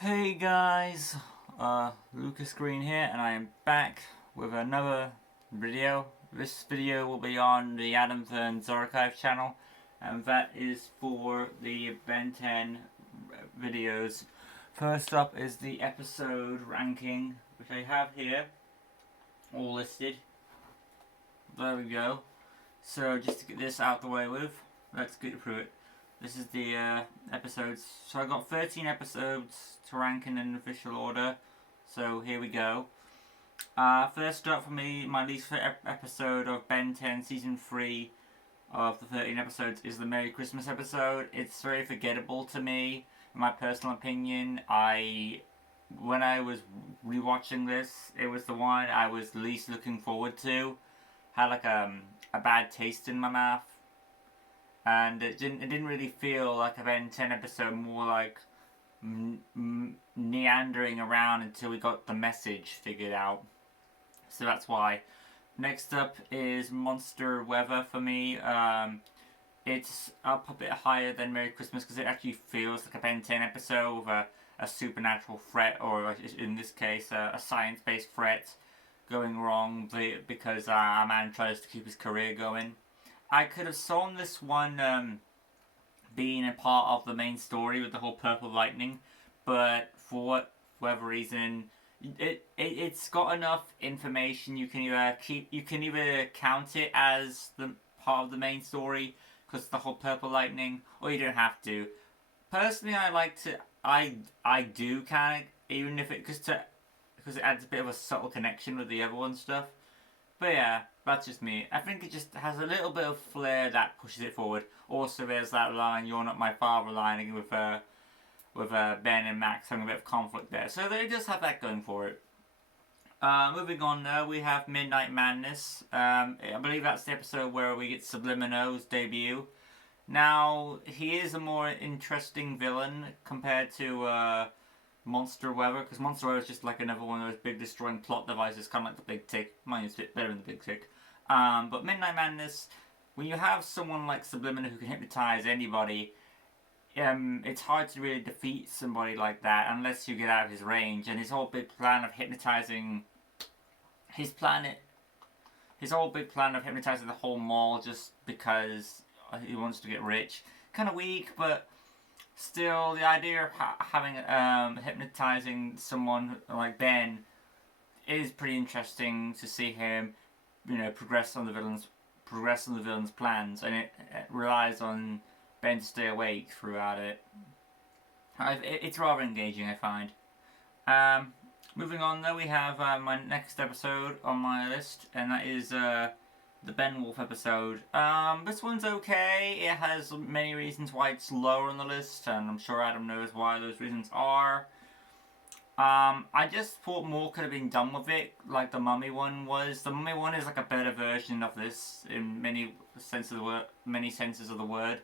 Hey guys, Lucas Green here, and I am back with another video. This video will be on the Adams and Archive channel, and that is for the Ben 10 videos. First up is the episode ranking, which I have here, all listed. There we go. So just to get this out the way with, let's get through it. This is the episodes. So I got 13 episodes to rank in an official order. So here we go. First up for me, my least favorite episode of Ben 10 season 3 of the 13 episodes is the Merry Christmas episode. It's very forgettable to me, in my personal opinion. When I was rewatching this, it was the one I was least looking forward to. Had like a bad taste in my mouth, and it didn't really feel like a Ben 10 episode, more like meandering around until we got the message figured out. So that's why. Next up is Monster Weather for me. It's up a bit higher than Merry Christmas because it actually feels like a Ben 10 episode with a supernatural threat, or in this case, a science-based threat going wrong because a man tries to keep his career going. I could have sawn this one being a part of the main story with the whole Purple Lightning, but for whatever reason, it's got enough information. You can either count it as the part of the main story because the whole Purple Lightning, or you don't have to. Personally, I do kind of, even if it because it adds a bit of a subtle connection with the other one stuff. But yeah, that's just me. I think it just has a little bit of flair that pushes it forward. Also, there's that line, "You're not my father" line with Ben and Max having a bit of conflict there. So they just have that going for it. Moving on now, we have Midnight Madness. I believe that's the episode where we get Subliminal's debut. Now, he is a more interesting villain compared to Monster Weather, because Monster Weather is just like another one of those big destroying plot devices, kind of like the Big Tick. Mine is a bit better than the Big Tick. But Midnight Madness, when you have someone like Subliminal who can hypnotize anybody, it's hard to really defeat somebody like that unless you get out of his range. And his whole big plan of hypnotizing his whole big plan of hypnotizing the whole mall just because he wants to get rich, kind of weak, but still, the idea of having hypnotizing someone like Ben is pretty interesting to see him, progress on the villain's plans, and it relies on Ben to stay awake throughout it. It's rather engaging, I find. Moving on, though, we have my next episode on my list, and that is the Ben Wolf episode. This one's okay. It has many reasons why it's lower on the list, and I'm sure Adam knows why those reasons are. I just thought more could have been done with it, like the Mummy one was. The Mummy one is like a better version of this in many senses of the word,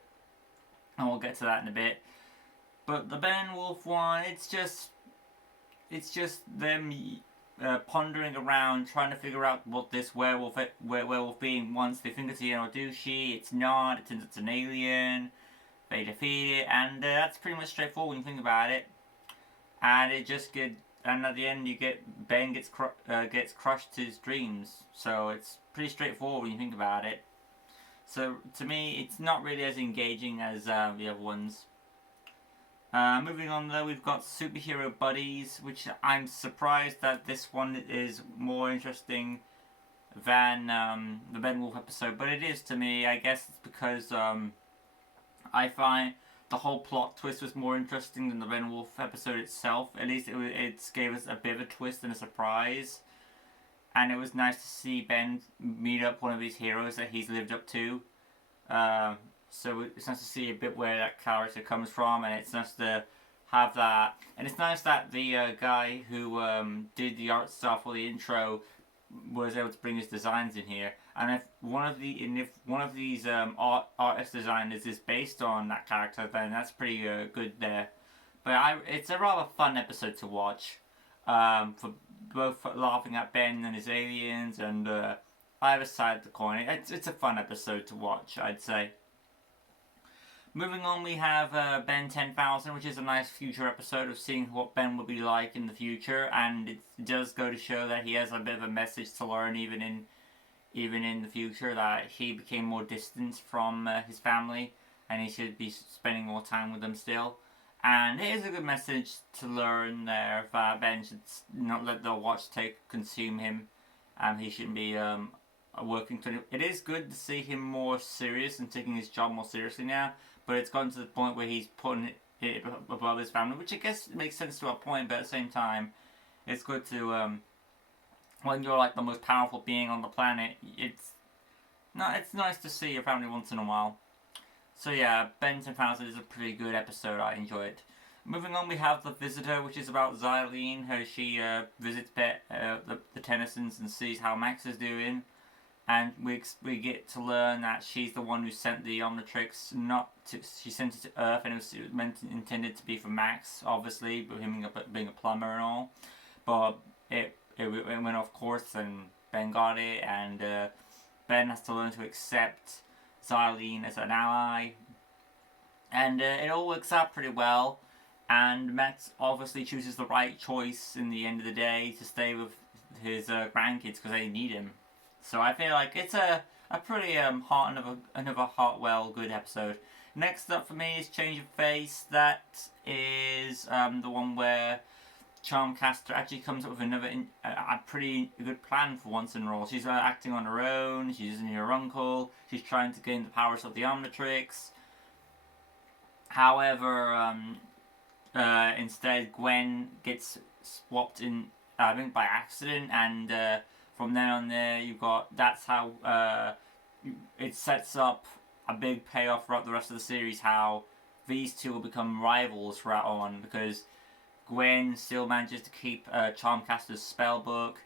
and we'll get to that in a bit. But the Ben Wolf one, it's just them pondering around, trying to figure out what this werewolf being wants. They think it's a Yenodushi, it's not, it turns out it's an alien. They defeat it, and that's pretty much straightforward when you think about it. And and at the end you get Ben gets crushed to his dreams. So it's pretty straightforward when you think about it. So to me, it's not really as engaging as the other ones. Moving on, though, we've got Superhero Buddies, which I'm surprised that this one is more interesting than the Ben Wolf episode, but it is to me. I guess it's because I find the whole plot twist was more interesting than the Ben Wolf episode itself. At least it gave us a bit of a twist and a surprise, and it was nice to see Ben meet up one of these heroes that he's lived up to. So it's nice to see a bit where that character comes from, and it's nice to have that. And it's nice that the guy who did the art stuff for the intro was able to bring his designs in here. And if one of these artist designers is based on that character, then that's pretty good there. But it's a rather fun episode to watch, for both laughing at Ben and his aliens, and either side of the coin. It's a fun episode to watch, I'd say. Moving on, we have Ben 10,000, which is a nice future episode of seeing what Ben will be like in the future, and it does go to show that he has a bit of a message to learn even in the future, that he became more distant from his family, and he should be spending more time with them still. And it is a good message to learn there that Ben should not let the watch consume him, and he shouldn't be working to. It is good to see him more serious and taking his job more seriously now, but it's gotten to the point where he's putting it above his family, which I guess makes sense to a point, but at the same time, it's good to when you're like the most powerful being on the planet, it's nice to see your family once in a while. So yeah, Ben 10,000 is a pretty good episode. I enjoy it. Moving on, we have The Visitor, which is about Xylene, how she visits the Tennysons and sees how Max is doing. And we get to learn that she's the one who sent the Omnitrix. She sent it to Earth, and it was intended to be for Max, obviously, with him being a plumber and all. But it went off course, and Ben got it, and Ben has to learn to accept Xylene as an ally, and it all works out pretty well. And Max obviously chooses the right choice in the end of the day to stay with his grandkids because they need him. So I feel like it's a pretty another heartwell good episode. Next up for me is Change of Face. That is the one where Charmcaster actually comes up with a pretty good plan for once in a while. She's acting on her own. She's using her uncle. She's trying to gain the powers of the Omnitrix. However, instead Gwen gets swapped in, I think by accident, and from then on that's how it sets up a big payoff throughout the rest of the series, how these two will become rivals throughout on, because Gwen still manages to keep Charmcaster's spell book,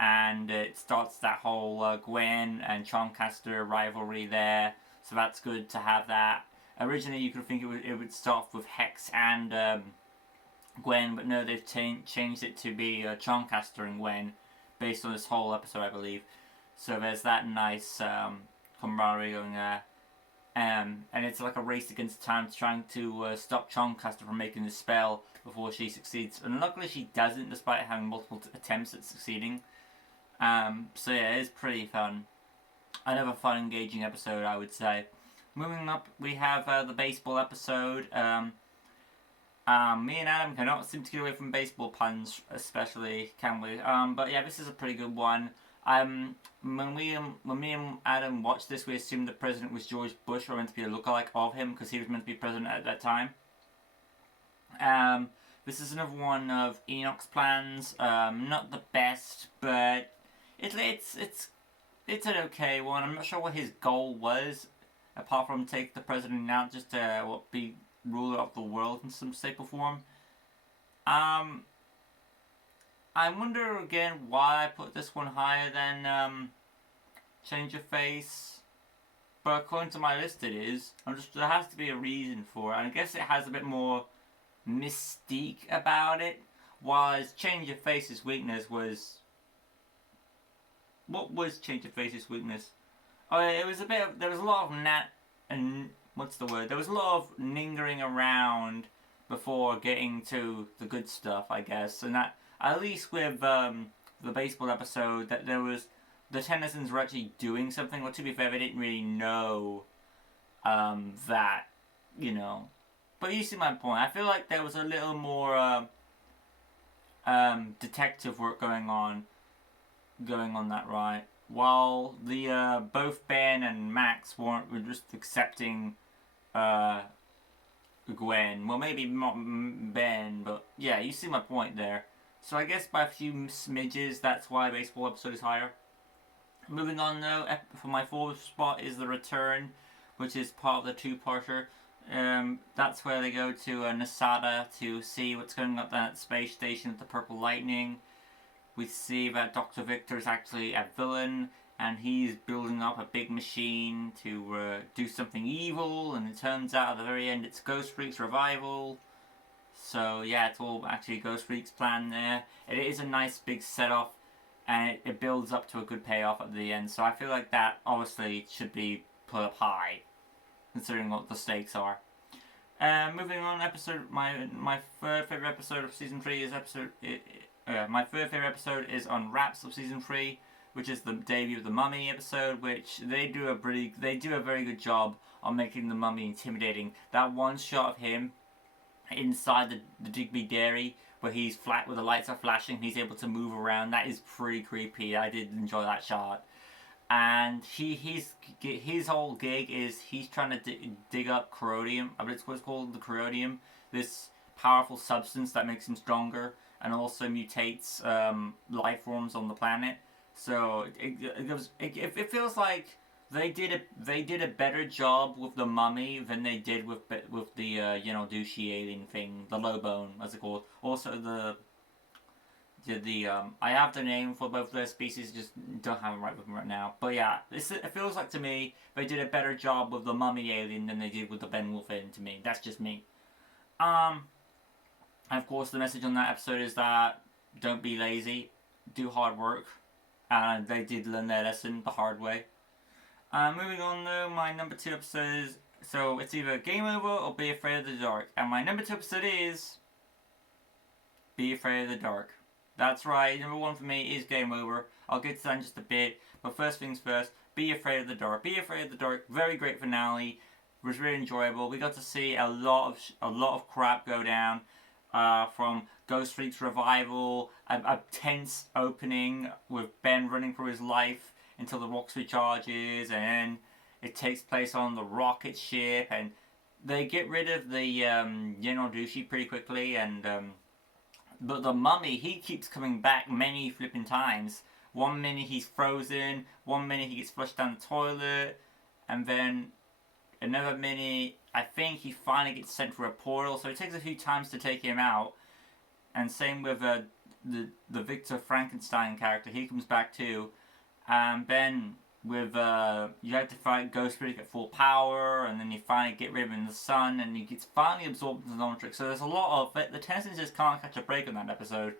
and it starts that whole Gwen and Charmcaster rivalry there, so that's good to have that. Originally you could think it would start off with Hex and Gwen, but no, they've changed it to be Charmcaster and Gwen, based on this whole episode, I believe. So there's that nice camaraderie going there. And it's like a race against time, trying to stop Charmcaster from making the spell before she succeeds. And luckily she doesn't, despite having multiple attempts at succeeding. So yeah, it is pretty fun. Another fun, engaging episode, I would say. Moving up, we have the baseball episode. Me and Adam cannot seem to get away from baseball puns, especially, can we? But yeah, this is a pretty good one. When me and Adam watched this, we assumed the president was George Bush, or meant to be a lookalike of him, because he was meant to be president at that time. This is another one of Enoch's plans. Not the best, but it's an okay one. I'm not sure what his goal was, apart from take the president out, just to be ruler of the world in some shape or form. I wonder again why I put this one higher than Change of Face, but according to my list it is. There has to be a reason for it, and I guess it has a bit more mystique about it. While Change of Face's weakness was... What was Change of Face's weakness? Oh, it was there was a lot of what's the word? There was a lot of lingering around before getting to the good stuff, I guess. And that, at least with the baseball episode, that the Tennysons were actually doing something. Well, to be fair, they didn't really know that, you know. But you see my point. I feel like there was a little more detective work going on that ride. While the both Ben and Max were just accepting Gwen. Well, maybe not Ben, but yeah, you see my point there. So I guess by a few smidges, that's why baseball episode is higher. Moving on though, for my fourth spot is The Return, which is part of the two-parter. That's where they go to Nasada to see what's going on at that space station with the Purple Lightning. We see that Dr. Victor is actually a villain, and he's building up a big machine to do something evil, and it turns out at the very end it's Ghost Freak's revival. So yeah, it's all actually Ghost Freak's plan there. It is a nice big set-off, and it builds up to a good payoff at the end. So I feel like that obviously should be put up high, considering what the stakes are. Moving on, my third favorite episode of season 3 is my third favorite episode is on Wraps of season 3, which is the debut of the Mummy episode, which they do a very good job on making the Mummy intimidating. That one shot of him inside the Digby Dairy, where he's flat with the lights are flashing, he's able to move around. That is pretty creepy. I did enjoy that shot. And his whole gig is he's trying to dig up corrodium. I mean, it's what's called the corrodium. This powerful substance that makes him stronger and also mutates life forms on the planet. So it feels like they did a better job with the Mummy than they did with the douchey alien thing, the low bone as it's called. Also I have the name for both their species, just don't have them right with me right now. But yeah, it feels like to me they did a better job with the Mummy alien than they did with the Ben Wolf alien. To me, that's just me. And of course, the message on that episode is that don't be lazy, do hard work, and they did learn their lesson the hard way. Moving on though, my number 2 episode is, so it's either Game Over or Be Afraid of the Dark, and my number 2 episode is Be Afraid of the Dark. That's right, number 1 for me is Game Over. I'll get to that in just a bit, but first things first, Be Afraid of the Dark. Be Afraid of the Dark, very great finale, was really enjoyable. We got to see a lot of crap go down, from Ghost Freak's revival, a tense opening with Ben running for his life until the rock recharges, and then it takes place on the rocket ship, and they get rid of the General Douchey pretty quickly, and but the Mummy, he keeps coming back many flipping times. One minute he's frozen, one minute he gets flushed down the toilet, and then another minute, I think he finally gets sent through a portal, so it takes a few times to take him out. And same with the Victor Frankenstein character, he comes back too. And then with you have to fight Ghost Freak at full power, and then you finally get rid of him in the sun, and he gets finally absorbed into the Omnitrix. So there's a lot of it. The Tennessons just can't catch a break on that episode.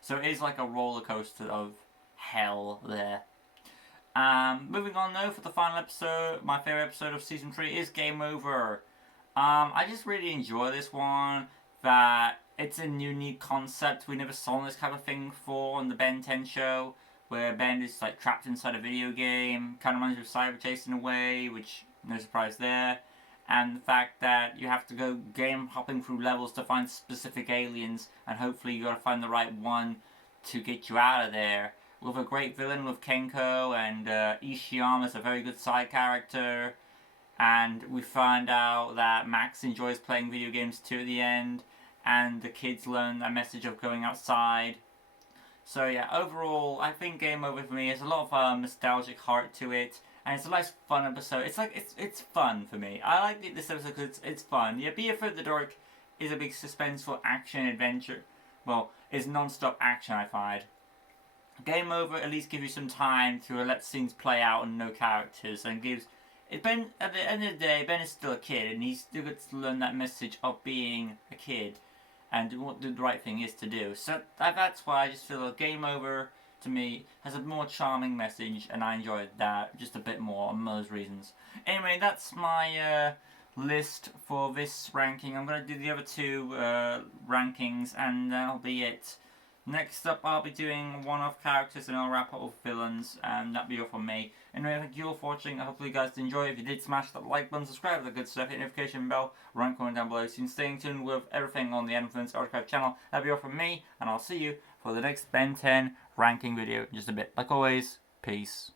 So it is like a roller coaster of hell there. Moving on though, for the final episode, my favourite episode of season 3 is Game Over. I just really enjoy this one, that it's a unique concept. We never saw this kind of thing before on the Ben 10 show, where Ben is like trapped inside a video game, kind of reminds me of Cyber Chase in a way, which no surprise there. And the fact that you have to go game hopping through levels to find specific aliens, and hopefully you gotta find the right one to get you out of there. With a great villain with Kenko, and Ishiyama's a very good side character. And we find out that Max enjoys playing video games too at the end, and the kids learn a message of going outside. So yeah, overall, I think Game Over for me has a lot of nostalgic heart to it, and it's a nice fun episode. It's fun for me. I like this episode because it's fun. Yeah, Be Afraid of the Dark is a big suspenseful action adventure. Well, it's non-stop action, I find. Game Over at least gives you some time to let scenes play out and no characters, and gives Ben, at the end of the day, Ben is still a kid, and he still gets to learn that message of being a kid and what the right thing is to do. So that's why I just feel like Game Over, to me, has a more charming message, and I enjoyed that just a bit more on those reasons. Anyway, that's my list for this ranking. I'm going to do the other 2 rankings, and that'll be it. Next up, I'll be doing one-off characters, and I'll wrap up with villains, and that'll be all from me. Anyway, thank you all for watching. I hope you guys did enjoy. If you did, smash that like button, subscribe, the good stuff, hit the notification bell, rank comment down below, so you can stay in tune with everything on the Influence Archive channel. That'll be all from me, and I'll see you for the next Ben 10 ranking video in just a bit. Like always, peace.